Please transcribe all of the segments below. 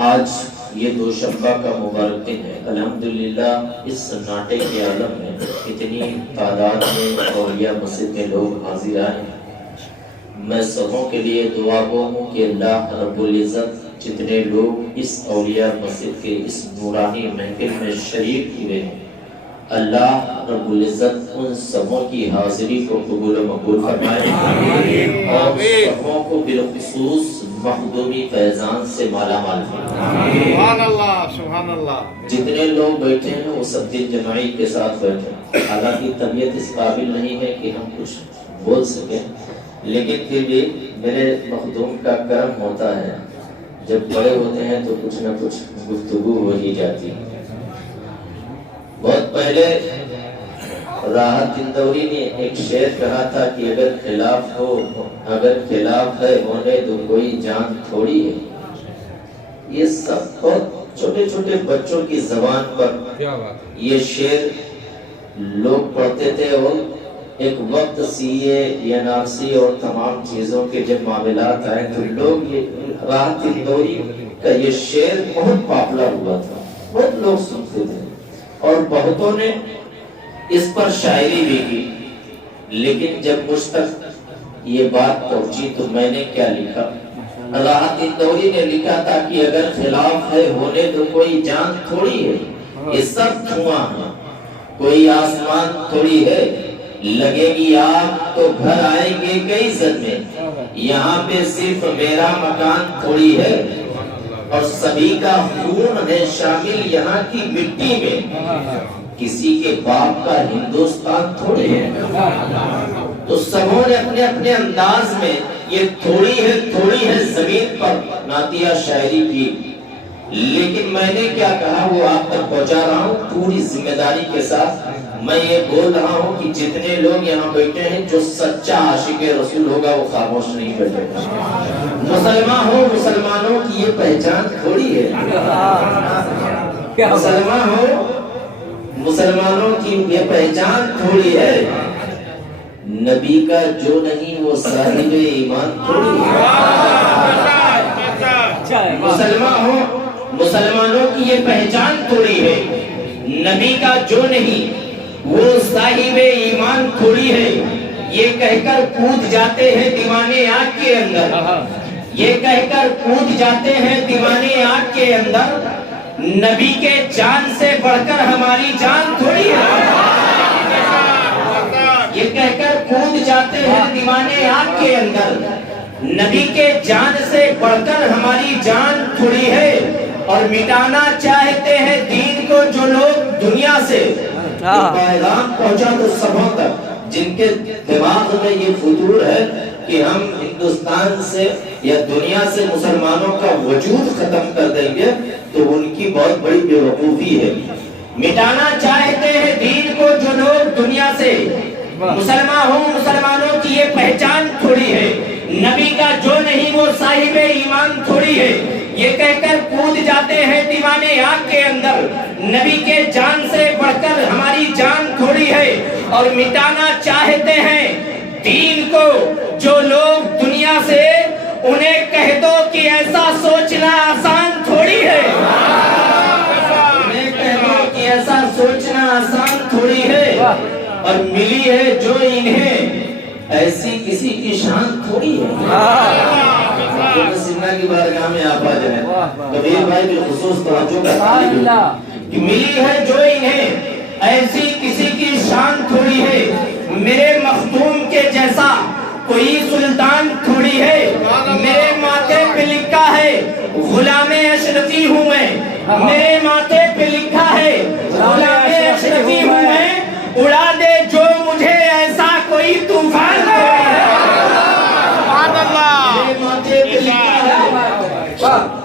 آج یہ دوشنبہ کا مبارک دن ہے۔ الحمدللہ اس سناٹے کے عالم میں اتنی تعداد میں اولیاء مسجد میں لوگ حاضر آئے ہیں۔ میں سبوں کے لیے دعا گو ہوں کہ اللہ رب العزت جتنے لوگ اس اولیاء مسجد کے اس نورانی محفل میں شریک ہوئے ہیں، اللہ رب العزت ان سبوں کی حاضری کو قبول و مقبول فرمائے اور سبوں کو بالخصوص مخدومی فیضان سے مالا مال فرمائے۔ سبحان اللہ، سبحان اللہ۔ جتنے لوگ بیٹھے ہیں وہ سب دل جماعی کے ساتھ بیٹھے ہیں۔ حالانکہ طبیعت اس قابل نہیں ہے کہ ہم کچھ بول سکیں، لیکن پھر بھی میرے مخدوم کا کرم ہوتا ہے، جب بڑے ہوتے ہیں تو کچھ نہ کچھ گفتگو ہو ہی جاتی ہے۔ بہت پہلے راحت اندوری نے ایک شعر کہا تھا کہ اگر خلاف ہے ہونے تو کوئی جان تھوڑی ہے۔ یہ سب بہت چھوٹے چھوٹے بچوں کی زبان پر یہ شعر لوگ پڑھتے تھے، اور ایک وقت CA اور تمام چیزوں کے جب معاملات آئے تو لوگ یہ راحت اندوری کا یہ شعر بہت پاپولر ہوا تھا، بہت لوگ سنتے تھے اور بہتوں نے اس پر شاعری بھی کی۔ لیکن جب مجھ تک یہ بات پہنچی تو میں نے کیا لکھا؟ راحت اندوری نے لکھا تھا کہ اگر خلاف ہے ہونے تو کوئی جان تھوڑی ہے، یہ سب دھواں ہے، کوئی آسمان تھوڑی ہے، لگے گی آگ تو گھر آئیں گے کئی صدمے، یہاں پہ صرف میرا مکان تھوڑی ہے اور سبھی کا خون ہے شامل یہاں کی مٹی میں، کسی کے باپ کا ہندوستان تھوڑے ہے۔ تو سبوں نے اپنے اپنے انداز میں یہ تھوڑی ہے زمین پر نعتیہ شاعری کی۔ لیکن میں نے کیا کہا وہ آپ تک پہنچا رہا ہوں پوری ذمہ داری کے ساتھ۔ میں یہ بول رہا ہوں کہ جتنے لوگ یہاں بیٹھے ہیں جو سچا عاشق رسول ہوگا وہ خاموش نہیں بیٹھے گا۔ مسلمان ہو، مسلمانوں کی یہ پہچان تھوڑی ہے۔ مسلمان ہو، مسلمانوں کی یہ پہچان تھوڑی ہے، نبی کا جو نہیں وہ صاحب ایمان تھوڑی ہے۔ مسلمان ہو، مسلمانوں کی یہ پہچان تھوڑی ہے، نبی کا جو نہیں وہ صاحب ایمان تھوڑی ہے۔ یہ کہہ کر کود جاتے ہیں دیوانے آگ کے اندر، یہ کہہ کر کود جاتے ہیں دیوانے آگ کے اندر، نبی کے جان سے بڑھ کر ہماری جان تھوڑی ہے۔ یہ کہہ کر کود جاتے ہیں دیوانے آگ کے اندر، نبی کے جان سے بڑھ کر ہماری جان تھوڑی ہے، اور مٹانا چاہتے ہیں دین کو جو لوگ دنیا سے، پیغام پہنچا تو سبوں تک جن کے دماغ میں یہ فطور ہے کہ ہم ہندوستان سے یا دنیا سے مسلمانوں کا وجود ختم کر دیں گے، تو ان کی بہت بڑی بے وقوفی ہے۔ مٹانا چاہتے ہیں دین کو جو لوگ دنیا سے، مسلمان ہوں، مسلمانوں کی یہ پہچان تھوڑی ہے، نبی کا جو نہیں وہ صاحب ایمان تھوڑی ہے۔ یہ کہہ کر کود جاتے ہیں دیوانے آگ کے اندر، نبی کے جان سے بڑھ کر ہماری جان تھوڑی ہے، اور مٹانا چاہتے ہیں دین کو جو لوگ دنیا سے، انہیں کہہ دو کہ ایسا سوچنا آسان تھوڑی ہے۔ انہیں کہہ دو کہ ایسا سوچنا آسان تھوڑی ہے، اور ملی ہے جو انہیں ایسی کسی کی شان تھوڑی ہے۔ سننا کی بارگاہ میں آپ آ جائیں، کبیر بھائی بالخصوص توجہ کرتا کہ ملی ہے جو انہیں ایسی کسی کی شان تھوڑی ہے، میرے مخدوم کے جیسا کوئی سلطان تھوڑی ہے، میرے ماتھے پہ لکھا ہے غلام اشرفی ہوں میں، میرے ماتھے پہ لکھا ہے غلام اشرفی ہوں میں، اڑا دے جو مجھے ایسا کوئی طوفان تھوڑی ہے۔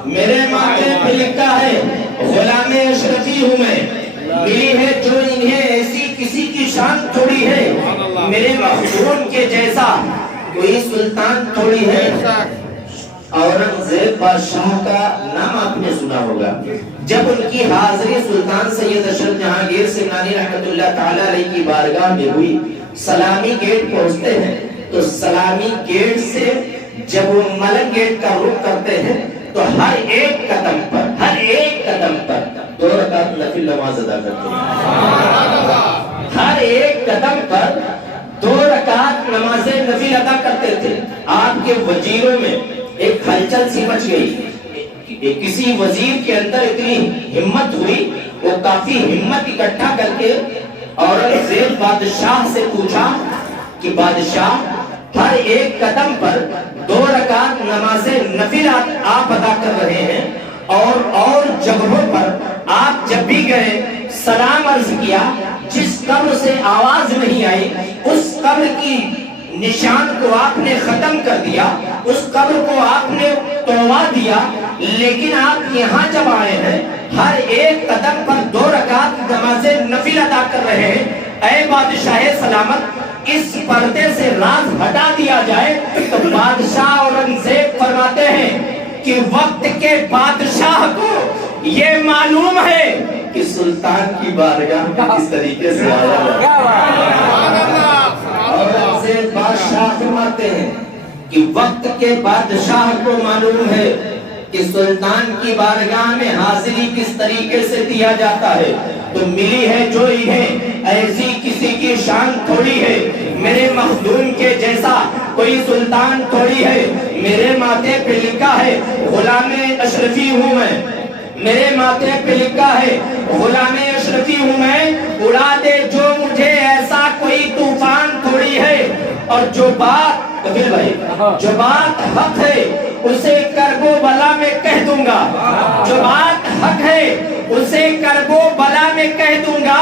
میرے ماتھے پہ لکھا ہے غلام اشرفی ہوں میں، ملی ہے جو انہیں ایسی کسی کی شان تھوڑی ہے، میرے مخدوم کے جیسا کوئی سلطان تھوڑی ہے۔ اورنگزیب بادشاہ کا نام آپ نے سنا ہوگا، جب ان کی حاضری سلطان سید اشرف جہانگیر سنگھانی رحمت اللہ تعالی علیہ کی بارگاہ میں ہوئی، سلامی گیٹ پہنچتے ہیں تو سلامی گیٹ سے جب وہ ملنگ گیٹ کا رخ کرتے ہیں تو ہر ایک قدم پر نفل نماز ادا کرتے ہیں، ہر ایک قدم پر 2 رکعت نماز نفل ادا کرتے تھے۔ آپ کے وزیروں میں ایک ہلچل سی مچ گئی، کسی وزیر کے اندر اتنی ہمت ہوئی، وہ کافی ہمت اکٹھا کر کے اورنگزیب بادشاہ سے پوچھا کہ بادشاہ، ہر ایک قدم پر 2 رکعت نماز نفل آپ ادا کر رہے ہیں، اور جگہوں پر آپ جب بھی گئے سلام عرض کیا، جس قبر سے آواز نہیں آئی اس قبر کی نشان کو آپ نے ختم کر دیا، اس قبر کو آپ نے توڑوا دیا، لیکن آپ یہاں جب آئے ہیں ہر ایک قدم پر 2 رکعت نماز نفل ادا کر رہے ہیں، اے بادشاہ سلامت، اس پردے سے راز ہٹا دیا جائے۔ تو بادشاہ اورنگزیب فرماتے ہیں کہ وقت کے بادشاہ کو یہ معلوم ہے کہ سلطان کی بارگاہ میں کس طریقے سے آیا ہے۔ اورنگزیب بادشاہ فرماتے ہیں کہ وقت کے بادشاہ کو معلوم ہے کہ سلطان کی بارگاہ میں حاضری کس طریقے سے دیا جاتا ہے۔ تو ملی ہے جو ہی ہے، ایسی کسی کی شان تھوڑی ہے، میرے مخدوم کے جیسا کوئی سلطان تھوڑی ہے۔ میرے ماتھے پہ لکھا ہے غلام اشرفی ہوں میں، میرے ماتھے پہ لکھا ہے غلام اشرفی ہوں میں، اڑا دے جو مجھے ایسا کوئی طوفان تھوڑی ہے۔ اور جو بات کبیر بھائی، جو بات حق ہے اسے کرب و بلا میں کہہ دوں گا، جو بات حق ہے اسے کرب و بلا میں کہہ دوں گا،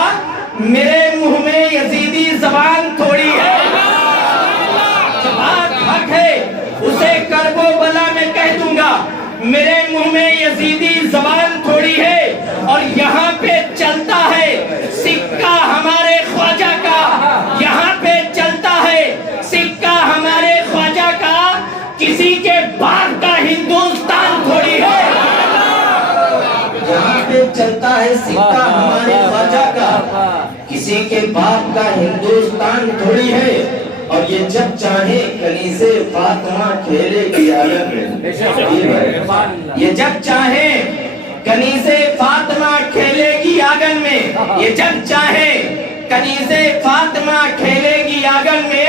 میرے منہ میں یزیدی زبان تھوڑی ہے۔ جو بات حق ہے اسے کرب و بلا میں کہہ دوں گا، میرے منہ میں یزیدی زبان تھوڑی ہے۔ اور یہاں پہ چلتا ہے سکہ ہمارے خواجہ کا، یہاں پہ چلتا ہے سکہ ہمارے خواجہ کا، کسی کے باپ کا ہندوستان تھوڑی ہے۔ یہاں پہ چلتا ہے سکہ ہمارے خواجہ کا، کسی کے باپ کا ہندوستان تھوڑی ہے۔ اور یہ جب چاہے کنیزِ فاطمہ کھیلے گی عالم میں، یہ جب چاہے کنیزِ فاطمہ کھیلے گی آنگن میں، یہ جب چاہے کنیزِ فاطمہ کھیلے گی آنگن میں،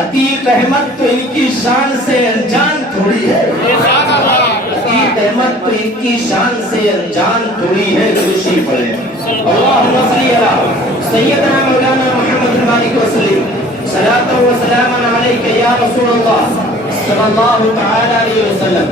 عتیق احمد تو ان کی شان سے انجان تھوڑی ہے، عتیق احمد تو ان کی شان سے انجان تھوڑی ہے۔ خوشی پڑھیں اللہم صلی علی سیدنا مولانا محمد مالک وسلم، صلاۃ و سلام علیک یا رسول اللہ صلی اللہ تعالی علیہ وسلم۔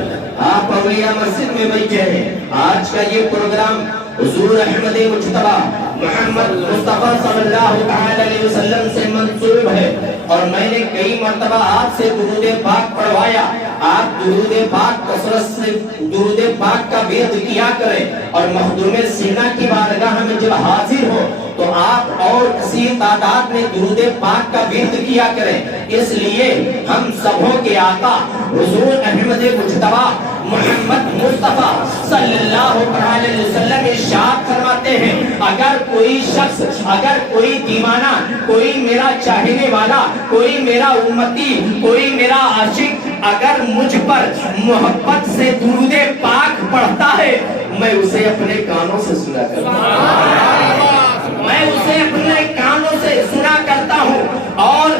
آپ اولیاء مسجد میں بیٹھے ہیں، آج کا یہ پروگرام حضور احمد مجتبی محمد مصطفیٰ صلی اللہ تعالی علیہ وسلم سے منسوب ہے، اور میں نے کئی مرتبہ آپ سے درود پاک پڑھوایا۔ آپ درود پاک کثرت سے درود پاک کا ورد کیا کریں، اور مخدوم سینہ کی بارگاہ میں جب حاضر ہو تو آپ اور کثیر تعداد میں درود پاک کا ورد کیا کریں۔ اس لیے ہم سبوں کے آقا حضور احمد مجتبی محمد مصطفیٰ صلی اللہ علیہ وسلم ارشاد فرماتے ہیں، اگر کوئی شخص، اگر کوئی دیوانہ، کوئی میرا چاہنے والا، کوئی میرا امتی، کوئی میرا عاشق اگر مجھ پر محبت سے درود پاک پڑھتا ہے، میں اسے اپنے کانوں سے سنا کرتا ہوں، میں اسے اپنے کانوں سے سنا کرتا ہوں۔ اور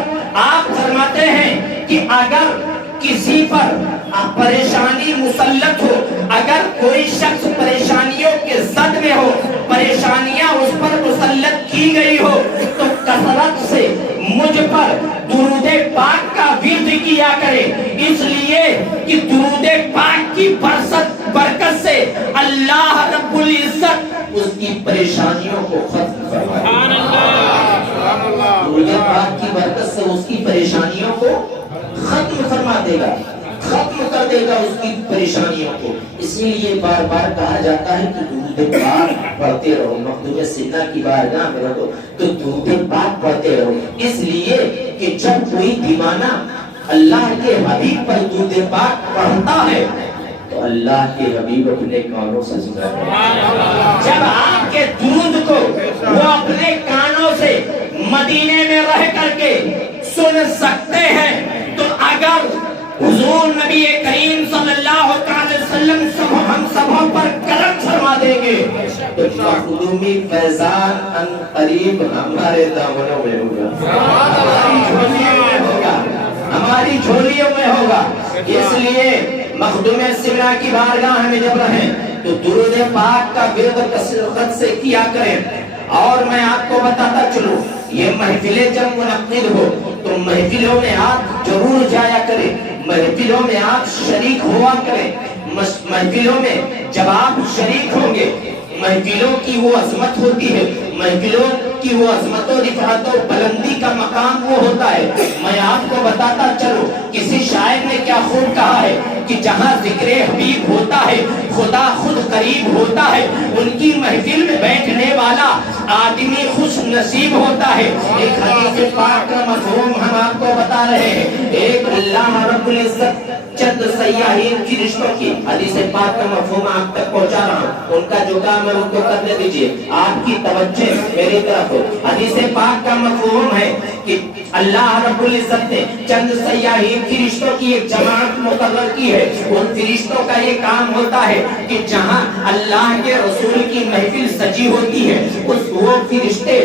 آپ فرماتے ہیں کہ اگر کسی پر پریشانی مسلط ہو، اگر کوئی شخص پریشانیوں کے زد میں ہو، پریشانیاں اس پر مسلط کی گئی ہو، تو کثرت سے مجھ پر درود پاک کا ورد کیا کرے، اس لیے کہ درود پاک کی برکت سے اللہ رب العزت اس کی پریشانیوں کو ختم فرمائے۔ درود پاک کی برکت سے اس کی پریشانیوں کو ختم فرما دے گا، ختم کر دے گا اس کی پریشانیوں کو۔ اسی لیے بار بار کہا جاتا ہے کہ درود پاک پڑھتے رہو، مخدوم سینہ کی بارگاہ میں رہو تو درود پاک پڑھتے رہو، اس لیے کہ جب کوئی دیوانہ اللہ کے حبیب پر درود پاک پڑھتا ہے تو اللہ کے حبیب اپنے کانوں سے سنا ہے۔ جب آپ کے درود کو وہ اپنے کانوں سے مدینے میں رہ کر کے سن سکتے ہیں، تو اگر حضور نبی کریم صلی اللہ علیہ وسلم ہم سبوں پر کرم فرما فرما دیں گے تو مخدومی فیضان ان قریب ہمارے دامنوں میں ہوگا، ہماری جھولیوں میں ہوگا، ہماری جھولیوں میں ہوگا۔ اس لیے مخدوم سمرا کی بارگاہ میں جب رہیں تو درود پاک کا ورد کثرت سے کیا کریں۔ اور میں آپ کو بتاتا چلوں، یہ محفلیں جب منعقد ہو تو محفلوں میں آپ ضرور جایا کریں، محفلوں میں آپ شریک ہوا کریں۔ محفلوں میں جب آپ شریک ہوں گے، محفلوں کی وہ عظمت ہوتی ہے، محفلوں کی وہ عظمت و رفعت و بلندی کا مقام وہ ہوتا ہے۔ میں آپ کو بتاتا چلوں، کسی شاعر نے کیا خوب کہا ہے کہ جہاں ذکر حبیب ہوتا ہے خدا خود قریب ہوتا ہے، ان کی محفل میں بیٹھنے والا آدمی خوش نصیب ہوتا ہے۔ ایک حدیث پاک کا مفہوم ہم آپ کو بتا رہے ہیں۔ ایک اللہ رب العزت چند سیاحین کی رشتوں کی حدیث پاک کا مفہوم آپ تک پہنچا رہا ہوں، ان کا جو کام ہے ان کو کرنے دیجئے، آپ کی توجہ میری طرف ہو۔ حدیث پاک کا مفہوم ہے کہ اللہ رب العزت نے چند سیاحین کی رشتوں کی ایک جماعت مقرر کی ہے۔ ان فرشتوں کا یہ کام ہوتا ہے کہ جہاں اللہ کے رسول کی محفل سجی ہوتی ہے، وہ فرشتے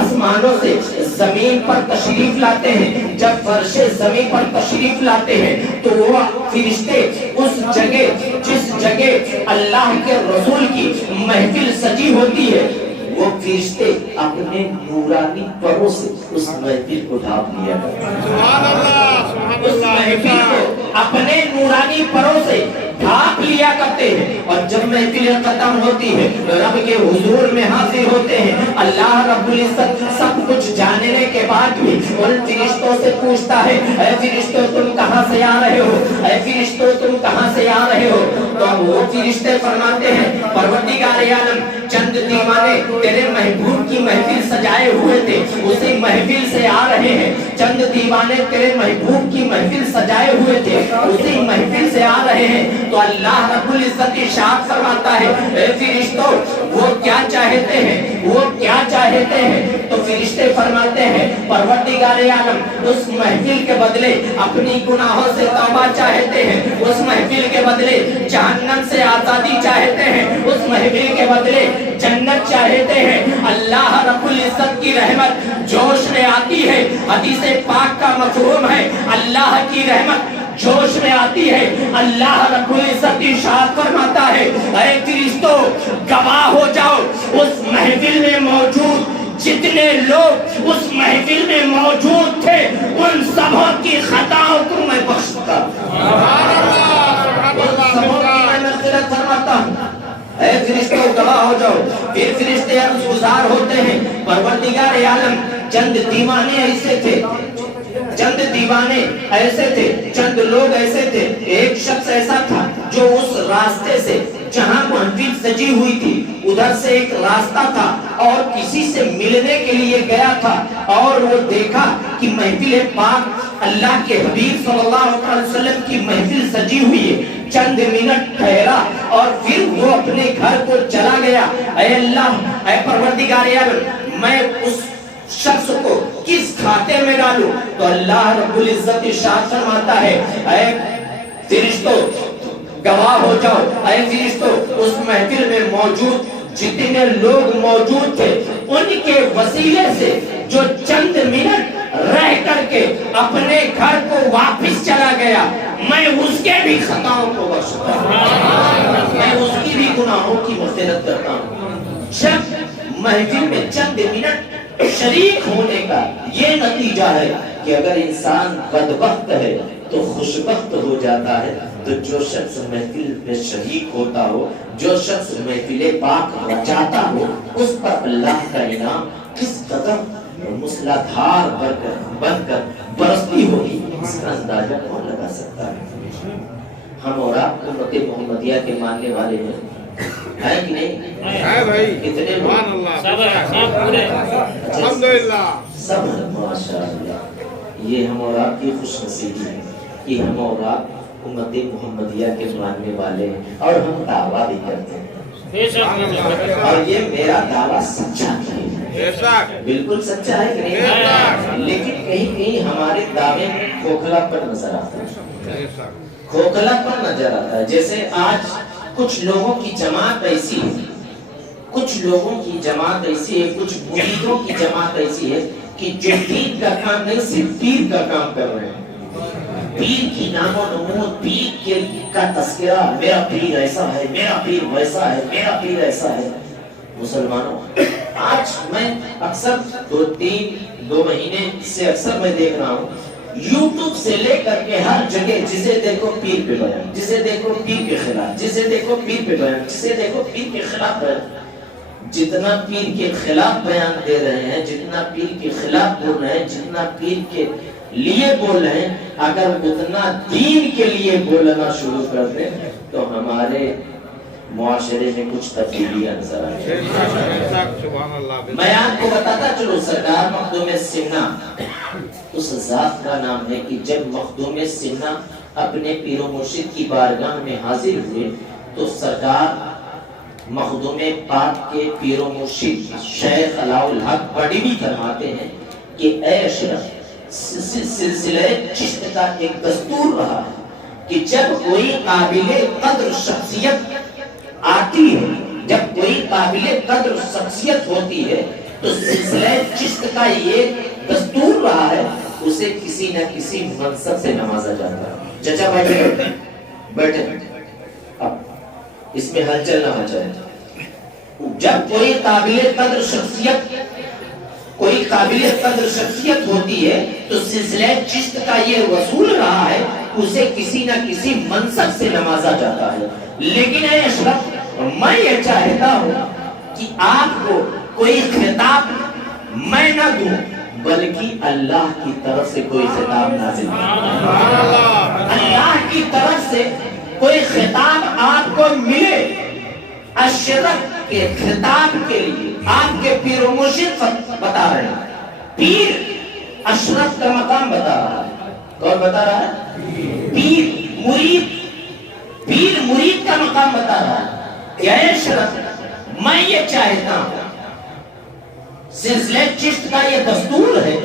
آسمانوں سے زمین پر تشریف لاتے ہیں۔ جب فرش زمین پر تشریف لاتے ہیں تو وہ فرشتے اس جگہ جس جگہ اللہ کے رسول کی محفل سجی ہوتی ہے، وہ فرشتے اپنے نورانی پروں سے اس محفل کو ڈھانپ لیا کرتے ہیں۔ سبحان اللہ، سبحان اس اللہ، محفل کو اپنے نورانی پروں سے ڈھانپ لیا کرتے ہیں۔ اور جب محفل ختم ہوتی ہے رب کے حضور میں حاضر ہوتے ہیں، اللہ رب العزت سب کچھ جاننے کے بعد بھی ان فرشتوں سے پوچھتا ہے، اے فرشتوں تم کہاں سے آ رہے ہو، اے فرشتوں تم کہاں سے آ رہے ہو؟ تو وہ فرشتے فرماتے ہیں، پروردگار عالم چند دیوانے تیرے محبوب کی محفل سجائے ہوئے تھے، اسی محفل سے آ رہے ہیں۔ چند دیوانے تیرے محبوب کی محفل سجائے ہوئے تھے، اسی محفل سے آ رہے ہیں۔ تو اللہ رب العزت ارشاد فرماتا ہے، اے فرشتوں وہ کیا چاہتے ہیں، وہ کیا چاہتے ہیں؟ تو فرشتے فرماتے ہیں، پروردگار عالم اس محفل کے بدلے اپنی گناہوں سے توبہ چاہتے ہیں، اس محفل کے بدلے جہنم سے آزادی چاہتے ہیں، اس محفل کے بدلے جنت چاہتے ہیں۔ اللہ رب العزت کی رحمت جوش میں آتی ہے۔ حدیث پاک کا مفہوم ہے اللہ کی رحمت جوش میں آتی ہے۔ اللہ رب العزت ارشاد فرماتا ہے، اے فرشتوں گواہ ہو جاؤ، اس محفل میں موجود جتنے لوگ اس محفل میں موجود تھے ان سبوں کی خطاؤں کو میں بخشتا ہوں، ان سبوں کی میں مغفرت فرماتا ہوں۔ اے فرشتوں گواہ ہو جاؤ۔ پھر فرشتے عرض گزار ہوتے ہیں، پروردگار عالم چند دیوانے ایسے تھے، چند دیوانے ایسے تھے، چند لوگ ایسے تھے۔ ایک شخص ایسا تھا جو اس راستے سے جہاں محفل سجی ہوئی تھی ادھر سے ایک راستہ تھا اور کسی سے ملنے کے لیے گیا تھا، اور وہ دیکھا کہ محفل پاک اللہ کے حبیب صلی اللہ علیہ وسلم کی محفل سجی ہوئی ہے۔ چند منٹ ٹھہرا اور پھر وہ اپنے گھر کو چلا گیا۔ اے اللہ، اے پروردگار عالم، میں اس شخص کو کس کھاتے میں ڈالوں؟ تو اللہ رب العزت ارشاد فرماتا ہے، اے فرشتوں گواہ ہو جاؤ، اے فرشتوں اس محفل میں موجود جتنے لوگ موجود تھے ان کے وسیلے سے جو چند منٹ رہ کر کے اپنے گھر کو واپس چلا گیا، میں اس کے بھی خطاؤں کو بخشتا ہوں، میں اس کی بھی گناہوں کی مغفرت کرتا ہوں۔ جب محفل میں چند منٹ شریک ہونے کا یہ نتیجہ ہے کہ اگر انسان بدبخت ہے تو خوشبخت ہو جاتا ہے۔ تو جو شخص محفل میں شریک ہوتا ہو، جو شخص محفل پاک رچاتا ہو، اس پر اللہ کا انعام کس قدر مسلادھار بن کر برستی ہوگی، اس کا اندازہ کون لگا سکتا ہے؟ ہم اور آپ امت محمدیہ کے ماننے والے ہیں، ہے کہ نہیں؟ ہے بھائی، کتنے سبحان اللہ، الحمدللہ، سب ماشاءاللہ۔ یہ ہم اور آپ کی خوش نصیبی ہے کہ ہم اور آپ امت محمدیہ کے ماننے والے ہیں اور ہم دعویٰ بھی کرتے ہیں، اور یہ میرا دعویٰ سچا ہے، بالکل سچا ہے کہ نہیں؟ لیکن کہیں کہیں ہمارے دعوے میں کھوکھلا پر نظر آتا ہے، کھوکھلا پر نظر آتا ہے۔ جیسے آج کچھ لوگوں کی جماعت ایسی ہے، کچھ لوگوں کی جماعت ایسی ہے، کچھ مریدوں کی جماعت ایسی ہے کہ جو دین کا کام نہیں صرف پیر کا کام کر رہے ہیں، پیر کی نام و نمود، پیر کا تذکرہ، میرا پیر ایسا ہے، میرا پیر ویسا ہے، میرا پیر ایسا ہے۔ مسلمانوں، آج میں اکثر دو مہینے سے اکثر میں دیکھ رہا ہوں، یوٹیوب سے لے کر کے ہر جگہ جسے دیکھو پیر پہ بیان، جسے دیکھو پیر کے خلاف، جسے دیکھو پیر پہ بیان، جسے دیکھو پیر کے خلاف بیان۔ جتنا پیر کے خلاف بیان دے رہے ہیں، جتنا پیر کے خلاف بول رہے ہیں، جتنا پیر کے لیے بول رہے ہیں، اگر اتنا دین کے لیے بولنا شروع کر دیں تو ہمارے معاشرے میں کچھ تبدیلیاں نظر آئیں۔ میں آپ کو بتاتا چلو، سرکار مخدوم سمنا اس ذات کا نام ہے کہ جب مخدوم سمنا اپنے پیر و مرشد کی بارگاہ میں حاضر ہوئے تو سرکار مخدوم پاک کے پیر و مرشد شیخ علاء الحق بڑی بھی فرماتے ہیں کہ اے اشرف، سلسلہ چشت کا ایک دستور رہا ہے کہ جب کوئی قابل قدر شخصیت آتی ہے، جب کوئی قابل قدر شخصیت ہوتی ہے تو سلسلہ چشت کا یہ دستور رہا ہے، اسے کسی نہ کسی منصب سے نوازا جاتا ہے۔ چچا بیٹھے اب اس میں ہلچل نہ ہو جائے۔ جب کوئی قابل قدر شخصیت ہوتی ہے تو سلسلہ چشت کا یہ اصول رہا ہے، اسے کسی نہ کسی منصب سے نوازا جاتا ہے۔ لیکن اے اشرف، میں یہ چاہتا ہوں کہ آپ کو کوئی خطاب میں نہ دوں بلکہ اللہ کی طرف سے کوئی خطاب نازل ہو، اللہ کی طرف سے کوئی خطاب آپ کو ملے۔ اشرف کے خطاب کے لیے آپ کے پیر و مرشد بتا رہے ہیں، پیر اشرف کا مقام بتا رہا ہے۔ کون بتا رہا ہے؟ پیر مرید کا مقام بتا رہا ہے کہ اے اشرف، میں یہ چاہتا ہوں، سلسلہ چشت کا یہ دستور ہے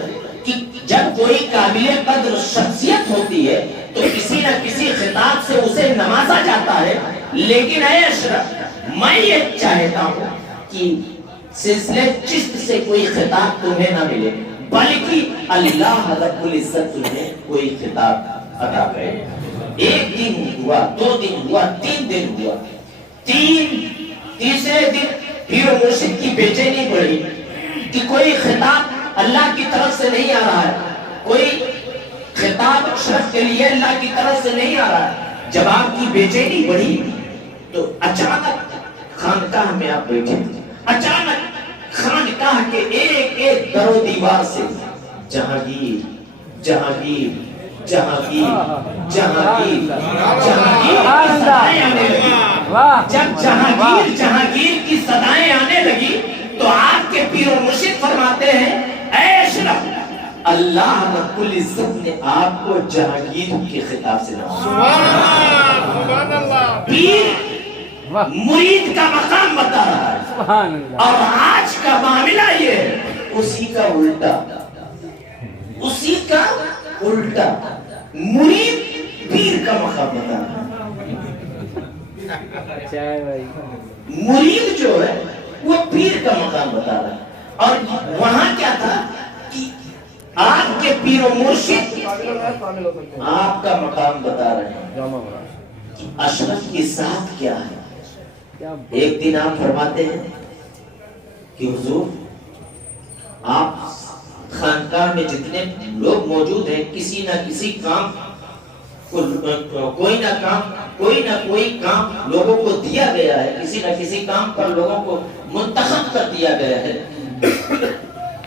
کہ جب کوئی قابل قدر شخصیت ہوتی ہے تو کسی نہ کسی خطاب سے اسے نوازا جاتا ہے، لیکن اے اشرف، میں یہ چاہتا ہوں کہ سلسلہ چشت سے کوئی خطاب تمہیں نہ ملے بلکہ اللہ رب العزت تمہیں کوئی خطاب عطا کرے۔ ایک دن ہوا، 2 دن ہوا، 3 دن ہوا، تیسرے دن پیر و مرشد کی بے چینی بڑھی کہ کوئی خطاب اللہ کی طرف سے نہیں آ رہا ہے، کوئی خطاب اشرف کے لیے اللہ کی طرف سے نہیں آ رہا ہے۔ جب آپ کی بے چینی بڑھی تو اچانک خانقاہ میں آپ بیٹھے، اچانک خانقاہ کے ایک ایک در و دیوار سے جہانگیر جہانگیر جہانگیر جہانگیر جہانگیر کی صدائیں آنے لگی۔ جب جہانگیر جہانگیر کی صدائیں آنے لگی تو آپ کے پیر و مرشد فرماتے ہیں، اے اشرف، اللہ رب العزت نے آپ کو جہانگیر کے خطاب سے نوازا۔ پیر مرید کا مقام بتا رہا ہے، اور آج کا معاملہ یہ ہے اسی کا الٹا، مرید پیر کا مقام بتا رہا ہے، مرید جو ہے وہ پیر کا مقام بتا رہا ہے۔ اور وہاں کیا تھا کہ آپ کے پیر و مرشد آپ کا مقام بتا رہے ہیں کہ اشرف کی ذات کیا ہے۔ ایک دن آپ فرماتے ہیں کہ حضور، آپ خانقاہ میں جتنے لوگ موجود ہیں کسی نہ کسی کام کوئی نہ کوئی کام لوگوں کو دیا گیا ہے، کسی نہ کسی کام پر لوگوں کو منتخب کر دیا گیا ہے۔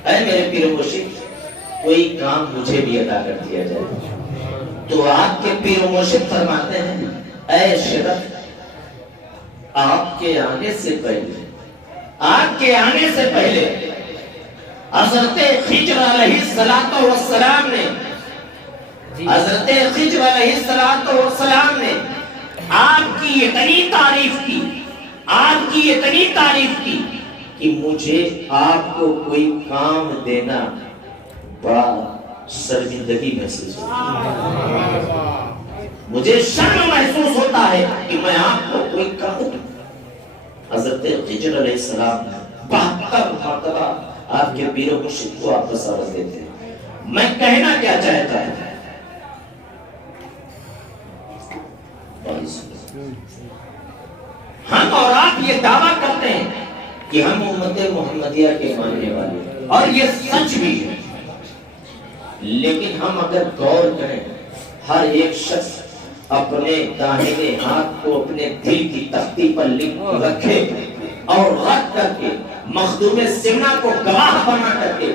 اے میرے پیر و مرشد، کوئی کام مجھے بھی ادا کر دیا جائے۔ تو آپ کے پیر و مرشد فرماتے ہیں، اے شرف، آپ کے آنے سے پہلے حضرت خضر علیہ السلام نے آپ کی اتنی تعریف کی کہ مجھے آپ کو کوئی کام دینا بڑا شرمندگی محسوس ہوتی ہے۔ مجھے شرم محسوس ہوتا ہے کہ میں آپ کو کوئی کہوں. حضرت خضر علیہ السلام 72 مرتبہ آپ کے پیر و مرشد کو آپ بصارت دیتے ہیں. میں کہنا کیا چاہتا ہوں، ہم اور آپ یہ دعویٰ کرتے ہیں کہ ہم امت محمدیہ کے ماننے والے ہیں، اور یہ سچ بھی ہے. لیکن ہم اگر غور کریں، ہر ایک شخص اپنے داہنے ہاتھ کو اپنے دل کی تختی پر لکھ رکھے اور رکھ کر کے مخدوم سمنا کو گواہ بنا کر کے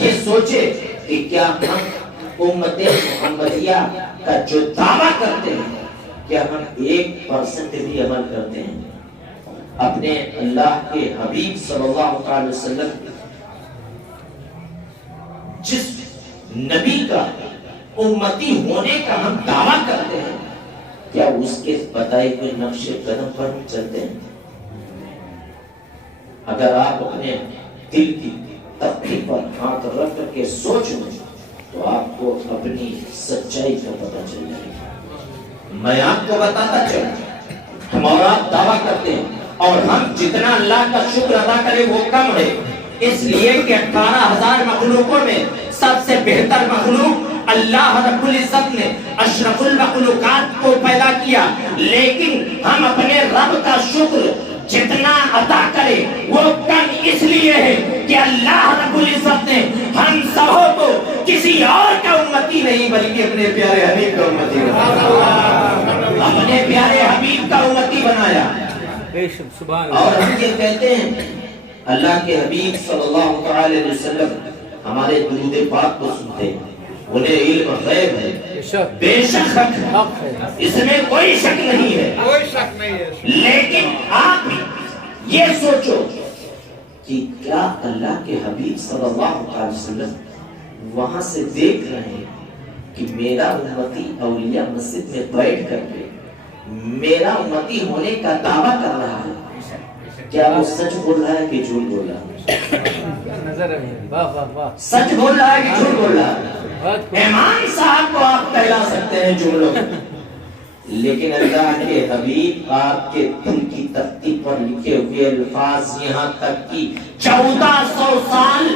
یہ سوچے کہ کیا ہم امت محمدیہ کا جو دعویٰ کرتے ہیں کیا ہم 1% بھی عمل کرتے ہیں. اپنے اللہ کے حبیب صلی اللہ علیہ وسلم جس نبی کا امتی ہونے کا ہم دعویٰ کرتے ہیں، کیا اس کے بتائے ہوئے نقش قدم پر ہم چلتے ہیں؟ اگر آپ اپنے دل کی تختی پر ہاتھ رکھ کر کے سوچ لیں تو آپ کو اپنی سچائی کا پتہ چل جائے گا. میں آپ کو بتاتا چلوں، ہم اور آپ دعویٰ کرتے ہیں اور ہم جتنا اللہ کا شکر ادا کرے وہ کم ہے، اس لیے کہ 18,000 مخلوقوں میں سب سے بہتر مخلوق اللہ رب العزت نے اشرف المخلوقات کو پیدا کیا. لیکن ہم اپنے رب کا شکر جتنا ادا کرے وہ کم اس لیے ہے کہ اللہ رب العزت نے ہم سبوں کو کسی اور کا امتی نہیں بلکہ اپنے پیارے حبیب کا امتی بنایا، اپنے پیارے حبیب کا امتی بنایا. اور ہم یہ کہتے ہیں اللہ کے حبیب صلی اللہ علیہ وسلم ہمارے درود پاک کو سنتے ہیں، انہیں علم غیب ہے، بے شک حق ہے، اس میں کوئی شک نہیں ہے، کوئی شک نہیں ہے. لیکن آپ یہ سوچو کہ کیا اللہ کے حبیب صلی اللہ علیہ وسلم وہاں سے دیکھ رہے ہیں کہ میرا امتی اولیاء مسجد میں بیٹھ کر کے میرا امتی ہونے کا دعویٰ کر رہا ہے؟ کیا وہ سچ بول رہا ہے کہ جھوٹ بول رہا ہے؟ سچ بول رہا ہے کہ جھوٹ بول رہا ہے؟ امام صاحب کو آپ کہلا سکتے ہیں جملوں میں، لیکن اللہ کے حبیب آپ کے دل کی تختی پر لکھے ہوئے الفاظ یہاں تک کہ 1400 سال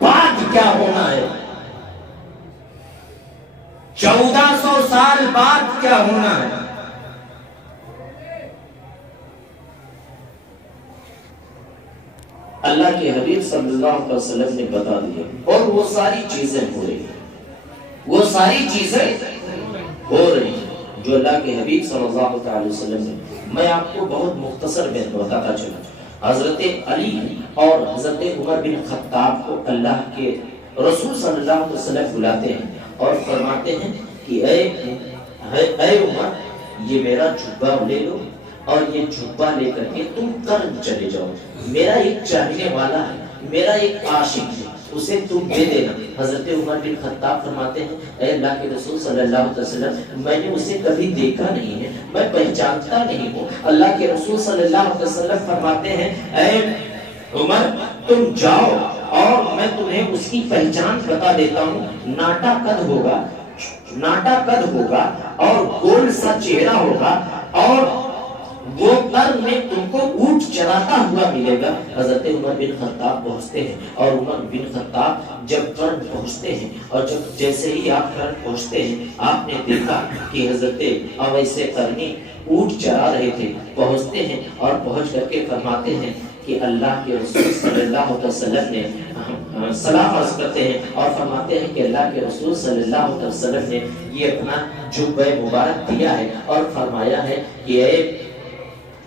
بعد کیا ہونا ہے، 1400 سال بعد کیا ہونا ہے. اللہ کے حبیب صلی اللہ علیہ وسلم نے بتا دیا، اور وہ ساری چیزیں ہو رہی ہیں، وہ ساری چیزیں ہو رہی ہیں جو اللہ کے حبیب صلی اللہ علیہ وسلم نے. میں آپ کو بہت مختصر میں بتاتا چلا. حضرت علی اور حضرت عمر بن خطاب کو اللہ کے رسول صلی اللہ علیہ وسلم بلاتے ہیں اور فرماتے ہیں کہ اے عمر، یہ میرا جھبا لے لو اور یہ جھبا لے کر کے تم کرم چلے جاؤ. میرا ایک چاہنے والا ہے، میرا ایک عاشق ہے، اسے تم دے دینا. حضرت عمر بن خطاب فرماتے ہیں اے اللہ کے رسول صلی اللہ علیہ وسلم، میں نے اسے کبھی دیکھا نہیں ہے، میں پہچانتا نہیں ہوں. اللہ کے رسول صلی اللہ علیہ وسلم فرماتے ہیں اے عمر، تم جاؤ اور میں تمہیں اس کی پہچان بتا دیتا ہوں. ناٹا قد ہوگا، ناٹا قد ہوگا اور گول سا چہرہ ہوگا، اور وہ قرن میں تم کو اونٹ چراتا ہوا ملے گا. حضرت عمر بن خطاب پہنچتے ہیں، اور عمر بن خطاب جب قرن پہنچتے ہیں اور جب جیسے ہی آپ قرن پہنچتے ہیں آپ نے دیکھا کہ حضرت اویس قرنی اونٹ چرا رہے تھے. پہنچتے ہیں اور پہنچ کر کے فرماتے ہیں کہ اللہ کے رسول صلی اللہ علیہ وسلم نے سلام عرض کرتے ہیں اور فرماتے ہیں کہ اللہ کے رسول صلی اللہ علیہ وسلم نے یہ اپنا جبہ مبارک دیا ہے اور فرمایا ہے کہ اے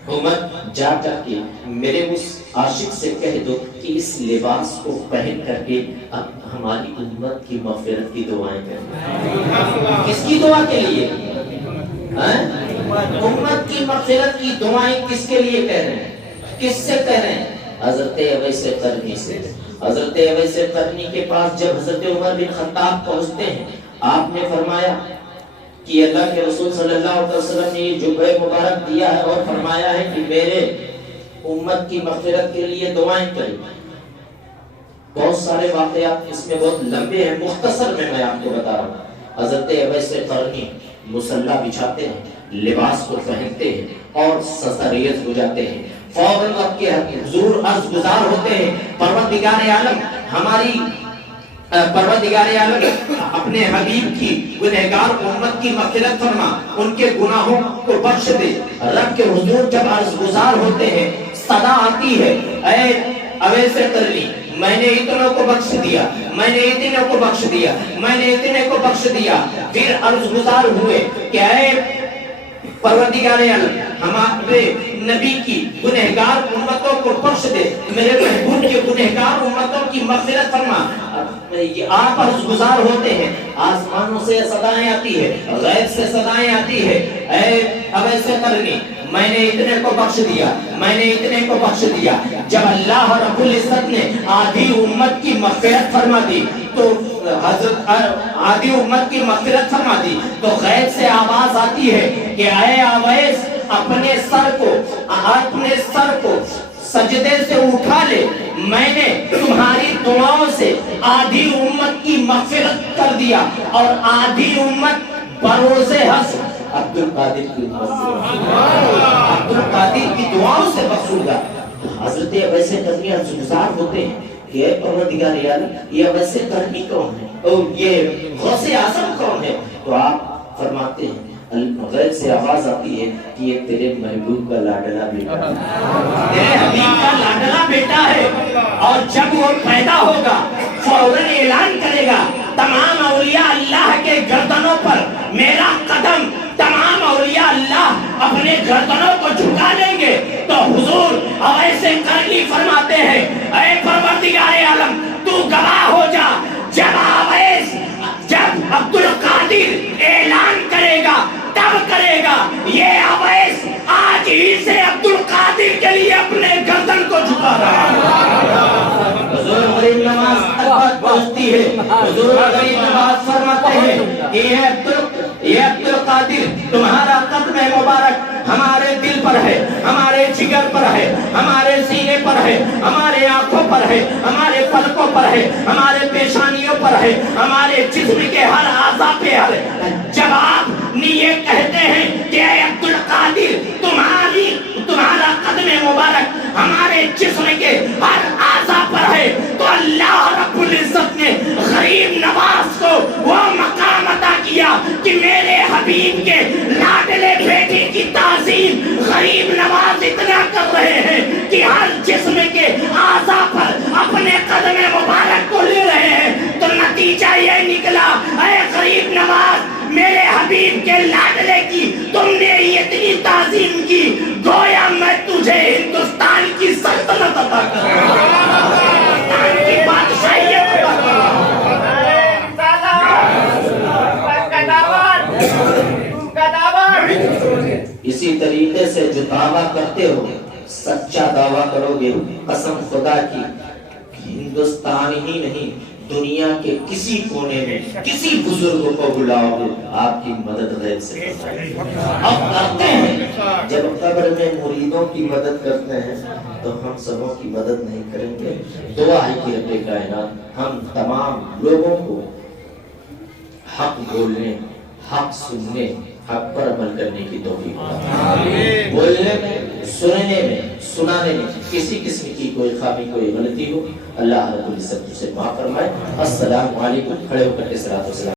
عمر، جا کر کے میرے اس عاشق سے کہہ دو کہ اس لباس کو پہن کر کے ہماری امت کی مغفرت کی دعائیں کریں. کس کی دعا کے لیے؟ امت کی مغفرت کی دعائیں کس کے لیے کہہ رہے ہیں؟ کس سے کہہ رہے ہیں؟ حضرت اویس قرنی سے. حضرت اویس قرنی کے پاس جب حضرت عمر بن خطاب پہنچتے ہیں آپ نے فرمایا کہ اللہ کے رسول صلی اللہ علیہ وسلم نے یہ جبہ مبارک دیا ہے اور فرمایا ہے کہ میرے امت کی مغفرت کے لیے دعائیں کریں. بہت سارے واقعات اس میں بہت لمبے ہیں، مختصر میں آپ کو بتا رہا ہوں. حضرت اویس قرنی مصلی بچھاتے ہیں, لباس کو پہنتے ہیں اور سرریز ہو جاتے ہیں, فوراً آپ کے حضور عرض گزار ہوتے ہیں, پروردگار عالم ہماری پروردگار عالم اپنے حبیب کی گنہگار امت کی مغفرت فرما, ان کے گناہوں کو بخش دے. رب کے حضور جب عرض گزار ہوتے ہیں صدا آتی ہے, اے اویس قرنی میں نے اتنوں کو بخش دیا, میں نے اتنوں کو بخش دیا, میں نے اتنے کو بخش دیا. پھر عرض گزار ہوئے کہ اے پروردگار عالم ہمارے نبی کی گنہگار امتوں کو بخش دے, میرے محبوب کے گنہگار امتوں کی مغفرت فرما. آپ عرض گزار ہوتے ہیں, آسمانوں سے صدائیں آتی ہے, غیب سے صدائیں آتی ہے, اے اویس قرنی میں نے اتنے کو بخش دیا, میں نے اتنے کو بخش دیا. جب اللہ رب العزت نے آدھی امت کی مغفرت فرما دی تو حضرت آدھی امت کی مغفرت فرما دی تو غیب سے آواز آتی ہے کہ اے اویس اپنے سر کو سجدے سے اٹھا لے, میں نے تمہاری دعاؤں سے آدھی امت کی مغفرت کر دیا اور آدھی امت بروز حشر عبد القادر کی دعاؤں سے بخشوگا. حضرت اویس قرنی عرض گزار ہوتے ہیں کہ اے پروردگار عالم یہ اویس قرنی کون ہے, اور یہ غوث اعظم کون ہے؟ تو آپ فرماتے ہیں غیب سے آواز آتی ہے کہ یہ تیرے محبوب کا لاڈلا بیٹا ہے, تیرے حبیب کا لاڈلا بیٹا ہے. اور جب وہ پیدا ہوگا فوراً اعلان کرے گا تمام اولیاء اللہ کے گردنوں پر میرا قدم, تمام اولیاء اللہ اپنے گردنوں کو جھکا دیں گے. تو حضور اویس قرنی فرماتے ہیں اے پروردگار عالم تو گواہ ہو جا, جب عبد القادر اعلان کرے گا تب کرے گا, یہ اویس آج ہی سے عبد القادر کے لیے اپنے گردن کو جھکا رہا ہے. حضور غریب نواز تک پہنچتی ہے, حضور غریب نواز فرماتے ہیں یہ عبد القادر تمہارا قدم مبارک ہمارے دل پر ہے, ہمارے جگر پر ہے, ہمارے سینے پر ہے, ہمارے آنکھوں پر ہے, ہمارے پلکوں پر ہے, ہمارے پیشانیوں پر ہے, ہمارے جسم کے ہر اعضاء پہ ہے. جب آپ یہ کہتے ہیں کہ اے عبد القادر تمہارا قدم مبارک ہمارے جسم کے ہر اعضاء پر ہے, تو اللہ رب العزت نے غریب نواز کو وہ مقام عطا کیا کہ میرے حبیب کے لاڈلے بیٹے کی تعظیم غریب نواز اتنا کر رہے ہیں کہ ہر جسم کے اعضاء پر اپنے قدم مبارک کو لے رہے ہیں. تو نتیجہ یہ نکلا اے غریب نواز میرے حبیب کے لاڈلے کی تم نے اتنی تعظیم کی گویا میں تجھے ہندوستان کی سلطنت عطا کر رہا ہوں, ہندوستان کی بادشاہیت عطا کر رہا ہوں. اسی طریقے سے جو دعویٰ کرتے ہو سچا دعویٰ کرو گے, قسم خدا کی ہندوستان ہی نہیں دنیا کے کسی کونے میں کسی بزرگ کو بلاؤ گے آپ کی مدد غیب سے اب کرتے ہیں. جب قبر میں مریدوں کی مدد کرتے ہیں تو ہم سبوں کی مدد نہیں کریں گے. دعا ہے کہ رب کائنات ہم تمام لوگوں کو حق بولنے, حق سننے, حق پر عمل کرنے کی توفیق عطا. بولنے میں, سننے میں, سنانے میں کسی قسم کی کوئی خامی کوئی غلطی ہو اللہ رب العزت سے معاف فرمائے. السلام علیکم. کھڑے ہو کر کے صلوات و سلام